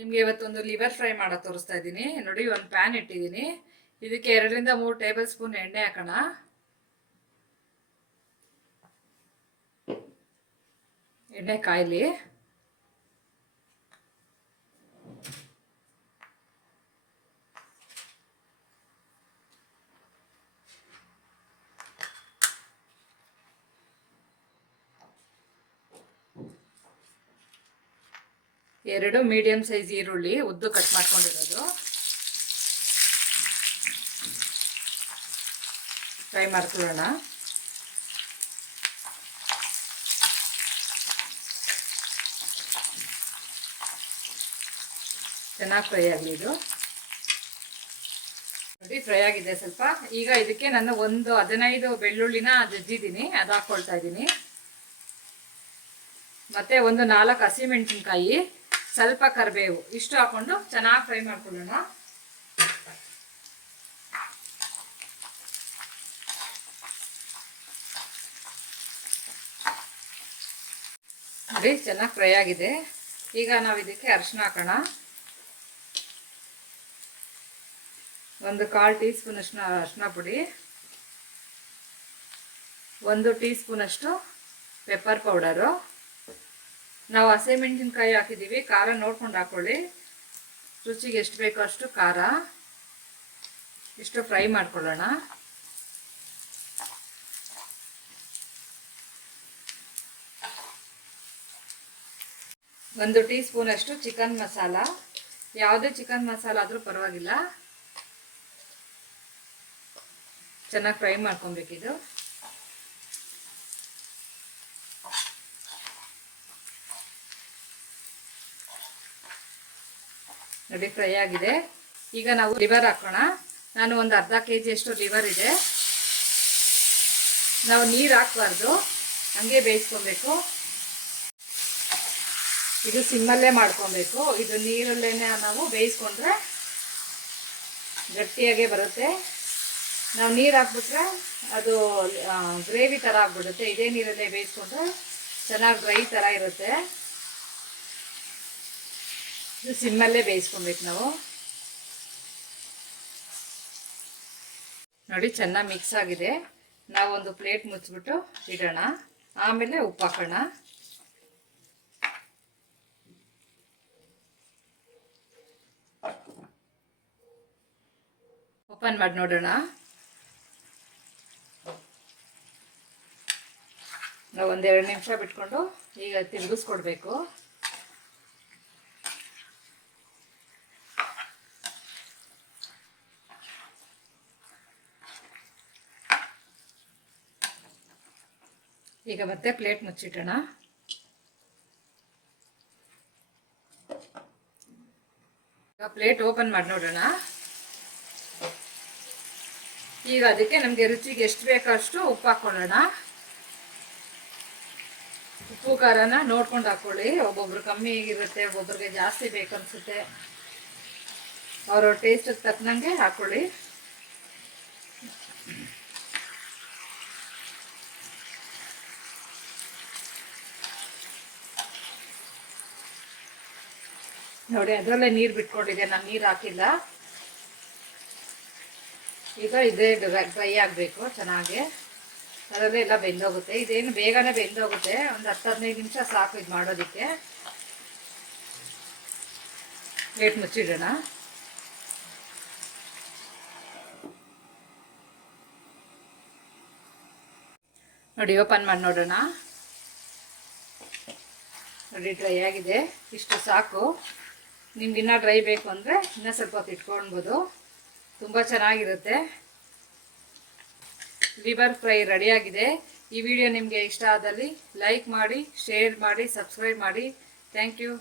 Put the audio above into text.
ನಿಮಗೆ ಇವತ್ತೊಂದು liver fry ಮಾಡೋದು ತೋರಿಸ್ತಾ ಇದ್ದೀನಿ ನೋಡಿ. ಒಂದು ಪ್ಯಾನ್ ಇಟ್ಟಿದ್ದೀನಿ, ಇದಕ್ಕೆ 2 ರಿಂದ 3 ಟೇಬಲ್ ಸ್ಪೂನ್ ಎಣ್ಣೆ ಹಾಕೋಣ. ಎಣ್ಣೆ ಕಾಯಲಿ. ಎರಡು ಮೀಡಿಯಂ ಸೈಜ್ ಈರುಳ್ಳಿ ಉದ್ದು ಕಟ್ ಮಾಡ್ಕೊಂಡಿರೋದು ಫ್ರೈ ಮಾಡ್ಕೊಳ್ಳೋಣ. ಚೆನ್ನಾಗಿ ಫ್ರೈ ಆಗಲಿ ಇದು. ನೋಡಿ ಫ್ರೈ ಆಗಿದೆ ಸ್ವಲ್ಪ. ಈಗ ಇದಕ್ಕೆ ನಾನು ಒಂದು 15 ಬೆಳ್ಳುಳ್ಳಿನ ಜಜ್ಜಿದ್ದೀನಿ, ಅದು ಹಾಕ್ಕೊಳ್ತಾ ಇದ್ದೀನಿ. ಮತ್ತೆ ಒಂದು 4 ಹಸಿಮೆಣಸಿನ್ಕಾಯಿ, ಸ್ವಲ್ಪ ಕರಿಬೇವು, ಇಷ್ಟು ಹಾಕೊಂಡು ಚೆನ್ನಾಗಿ ಫ್ರೈ ಮಾಡ್ಕೊಳ್ಳೋಣ. ನೋಡಿ ಚೆನ್ನಾಗಿ ಫ್ರೈ ಆಗಿದೆ. ಈಗ ನಾವು ಇದಕ್ಕೆ ಅರಿಶಿನ ಹಾಕೋಣ. ಒಂದು 1/4 ಟೀ ಸ್ಪೂನ್ ಅರಿಶಿನ ಪುಡಿ, 1 ಟೀ ಸ್ಪೂನ್ ಅಷ್ಟು ಪೆಪ್ಪರ್ ಪೌಡರು. ನಾವು ಹಸಿಮೆಣಸಿನ್ಕಾಯಿ ಹಾಕಿದ್ದೀವಿ, ಖಾರ ನೋಡ್ಕೊಂಡು ಹಾಕೊಳ್ಳಿ, ರುಚಿಗೆ ಎಷ್ಟು ಬೇಕೋ ಅಷ್ಟು ಖಾರ. ಇಷ್ಟು ಫ್ರೈ ಮಾಡ್ಕೊಳ್ಳೋಣ. ಒಂದು ಟೀ ಸ್ಪೂನ್ ಅಷ್ಟು ಚಿಕನ್ ಮಸಾಲ, ಯಾವುದೇ ಚಿಕನ್ ಮಸಾಲ ಆದರೂ ಪರವಾಗಿಲ್ಲ. ಚೆನ್ನಾಗಿ ಫ್ರೈ ಮಾಡ್ಕೊಬೇಕಿದು. ನೋಡಿ ಫ್ರೈ ಆಗಿದೆ. ಈಗ ನಾವು ಲಿವರ್ ಹಾಕೋಣ. ನಾನು ಒಂದು ಅರ್ಧ kg ಅಷ್ಟು ಲಿವರ್ ಇದೆ. ನಾವು ನೀರು ಹಾಕಬಾರ್ದು, ಹಂಗೆ ಬೇಯಿಸ್ಕೊಬೇಕು. ಇದು ಸಿಮ್ಮಲ್ಲೇ ಮಾಡ್ಕೊಬೇಕು. ಇದು ನೀರಲ್ಲೇ ನಾವು ಬೇಯಿಸ್ಕೊಂಡ್ರೆ ಗಟ್ಟಿಯಾಗೆ ಬರುತ್ತೆ. ನಾವು ನೀರು ಹಾಕ್ಬಿಟ್ರೆ ಅದು ಗ್ರೇವಿ ಥರ ಆಗ್ಬಿಡುತ್ತೆ. ಇದೇ ನೀರಲ್ಲೇ ಬೇಯಿಸ್ಕೊಂಡ್ರೆ ಚೆನ್ನಾಗಿ ಡ್ರೈ ಥರ ಇರುತ್ತೆ. ಇದು ಸಿಮ್ಮಲ್ಲೇ ಬೇಯಿಸ್ಕೊಬೇಕು ನಾವು. ನೋಡಿ ಚೆನ್ನಾಗಿ ಮಿಕ್ಸ್ ಆಗಿದೆ. ನಾವು ಒಂದು ಪ್ಲೇಟ್ ಮುಚ್ಚಿಬಿಟ್ಟು ಇಡೋಣ. ಆಮೇಲೆ ಉಪ್ಪು ಹಾಕೋಣ. ಓಪನ್ ಮಾಡಿ ನೋಡೋಣ. ನಾವು ಒಂದು 2 ನಿಮಿಷ ಬಿಟ್ಕೊಂಡು ಈಗ ತಿರುಗಿಸ್ಕೊಡ್ಬೇಕು. ಈಗ ಮತ್ತೆ ಪ್ಲೇಟ್ ಮುಚ್ಚಿಟ್ಟೋಣ. ಈಗ ಪ್ಲೇಟ್ ಓಪನ್ ಮಾಡಿ ನೋಡೋಣ. ಈಗ ಅದಕ್ಕೆ ನಮಗೆ ರುಚಿಗೆ ಎಷ್ಟು ಬೇಕೋ ಅಷ್ಟು ಉಪ್ಪು ಹಾಕೊಳ್ಳೋಣ. ಉಪ್ಪು ಖಾರನ ನೋಡ್ಕೊಂಡು ಹಾಕೊಳ್ಳಿ. ಒಬ್ಬೊಬ್ರು ಕಮ್ಮಿ ಇರುತ್ತೆ, ಒಬ್ಬೊಬ್ರಿಗೆ ಜಾಸ್ತಿ ಬೇಕನ್ಸುತ್ತೆ. ಅವರ ಟೇಸ್ಟ್ ತಕ್ಕನಂಗೆ ಹಾಕೊಳ್ಳಿ. ನೋಡಿ ಅದರಲ್ಲೇ ನೀರು ಬಿಟ್ಕೊಂಡಿದೆ, ನಾನು ನೀರು ಹಾಕಿಲ್ಲ. ಈಗ ಇದೇ ಫ್ರೈ ಆಗಬೇಕು ಚೆನ್ನಾಗಿ. ಅದರಲ್ಲೇ ಎಲ್ಲ ಬೆಂದೋಗುತ್ತೆ. ಇದೇನು ಬೇಗನೆ ಬೆಂದೋಗುತ್ತೆ, ಒಂದು 10-15 ನಿಮಿಷ ಸಾಕು ಇದು ಮಾಡೋದಕ್ಕೆ. ಪ್ಲೇಟ್ ಮುಚ್ಚಿಡೋಣ. ನೋಡಿ ಓಪನ್ ಮಾಡಿ ನೋಡೋಣ. ನೋಡಿ ಡ್ರೈ ಆಗಿದೆ, ಇಷ್ಟು ಸಾಕು. ನಿಮ್ಗೆ ಇನ್ನೂ ಡ್ರೈ ಬೇಕು ಅಂದರೆ ಇನ್ನೂ ಸ್ವಲ್ಪ ಹೊತ್ತು ಇಟ್ಕೊಳ್ಬೋದು, ತುಂಬ ಚೆನ್ನಾಗಿರುತ್ತೆ. ಲಿವರ್ ಫ್ರೈ ರೆಡಿಯಾಗಿದೆ. ಈ ವಿಡಿಯೋ ನಿಮಗೆ ಇಷ್ಟ ಆದಲ್ಲಿ ಲೈಕ್ ಮಾಡಿ, ಶೇರ್ ಮಾಡಿ, ಸಬ್ಸ್ಕ್ರೈಬ್ ಮಾಡಿ. Thank you.